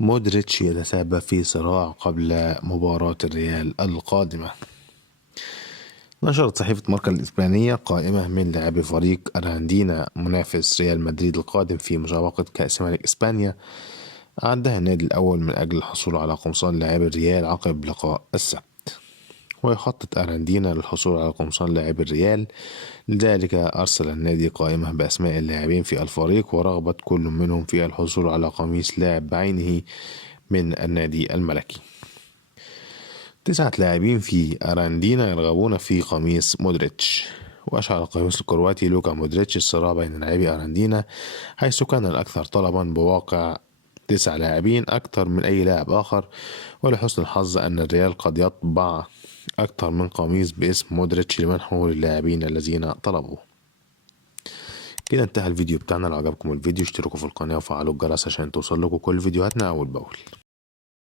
مودريتش يتسبب في صراع قبل مباراة الريال القادمة. نشرت صحيفة ماركا الإسبانية قائمة من لاعبي فريق أراندينا منافس ريال مدريد القادم في مسابقة كأس ملك إسبانيا، أعدها النادي الأول من أجل الحصول على قمصان لاعبي الريال عقب لقاء السبت. ويخطط أراندينا للحصول على قمصان لاعبي الريال، لذلك أرسل النادي قائمة بأسماء اللاعبين في الفريق ورغبة كل منهم في الحصول على قميص لاعب بعينه من النادي الملكي. 9 لاعبين في أراندينا يرغبون في قميص مودريتش. وأشعل القميص الكرواتي لوكا مودريتش الصراع بين لاعبي أراندينا، حيث كان الأكثر طلبا بواقع 9 لاعبين أكثر من أي لاعب آخر. ولحسن الحظ أن الريال قد يطبع أكثر من قميص باسم مودريتش لمنحه للاعبين الذين طلبوه. كده انتهى الفيديو بتاعنا. لو عجبكم الفيديو اشتركوا في القناة وفعلوا الجرس عشان توصل لكم كل فيديوهاتنا أول بأول.